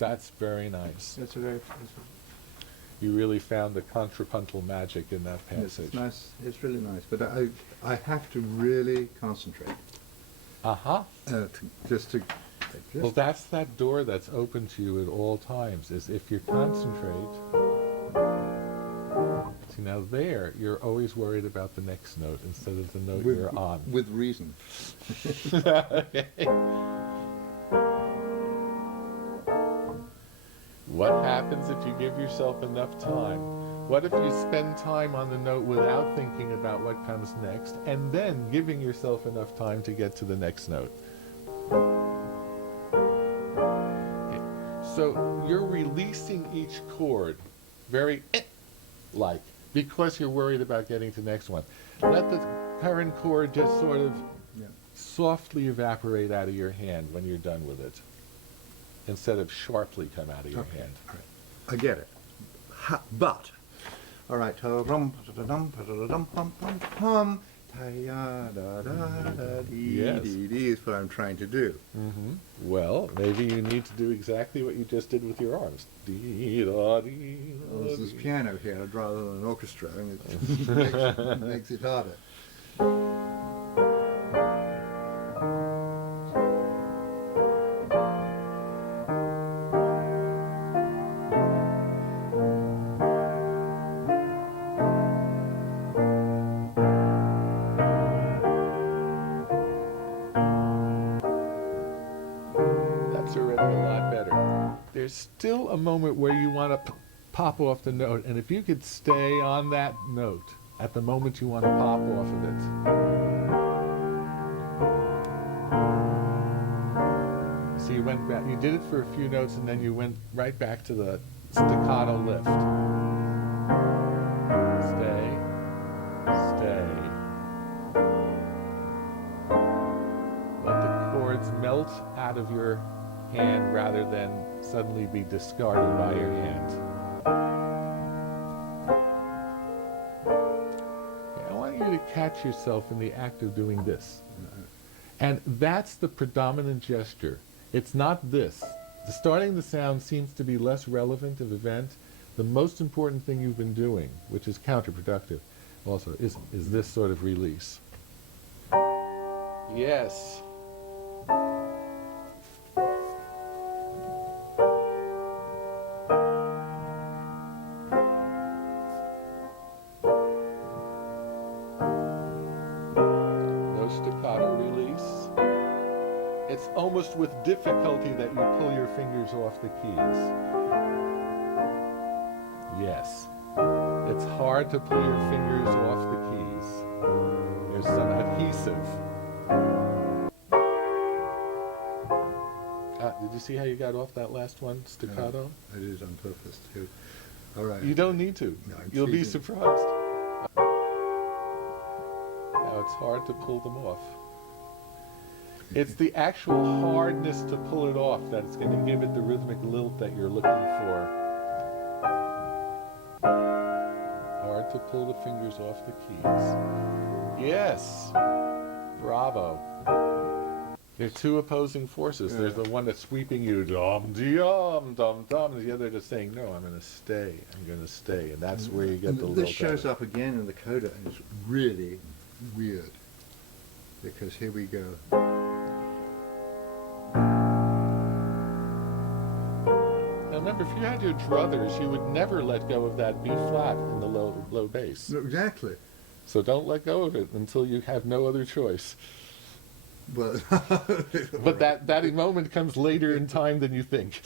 That's very nice. It's a very, You really found the contrapuntal magic in that yes, passage. it's nice. It's really nice, but I have to really concentrate. Uh-huh. Just to. Well, that's that door that's open to you at all times, is if you concentrate. See, now there, you're always worried about the next note instead of the note you're on. With reason. Okay. What happens if you give yourself enough time? What if you spend time on the note without thinking about what comes next, and then giving yourself enough time to get to the next note? Okay. So you're releasing each chord very like, because you're worried about getting to the next one. Let the current chord just sort of softly evaporate out of your hand when you're done with it, instead of sharply come out of your hand. All right. I get it. But, all right. Yes. Is what I'm trying to do. Mm-hmm. Well, maybe you need to do exactly what you just did with your arms. Well, this is piano here rather than an orchestra, and it makes it harder. That's already a lot better. There's still a moment where you want to pop off the note, and if you could stay on that note at the moment you want to pop off of it. So you went back, you did it for a few notes, and then you went right back to the staccato lift. Stay, stay. Let the chords melt out of your hand rather than suddenly be discarded by your hand. Okay, I want you to catch yourself in the act of doing this. And that's the predominant gesture. It's not this. The starting the sound seems to be less relevant of event. The most important thing you've been doing, which is counterproductive also, is this sort of release. Yes. No staccato release. It's almost with difficulty that you pull your fingers off the keys. Yes. It's hard to pull your fingers off the keys. There's some adhesive. Did you see how you got off that last one, staccato? I did it on purpose too. All right. You don't need to. No, I'm You'll be cheating. surprised. Now it's hard to pull them off. It's the actual hardness to pull it off that's going to give it the rhythmic lilt that you're looking for. Hard to pull the fingers off the keys. Yes! Bravo. There are two opposing forces. There's the one that's sweeping you, dum dum dum dum, and the other just saying, no, I'm going to stay, I'm going to stay, and that's where you get the lilt. This shows up again in the coda, and it's really weird, because here we go. Now remember, if you had your druthers, you would never let go of that B flat in the low bass. No, exactly. So don't let go of it until you have no other choice. But But that moment comes later in time than you think.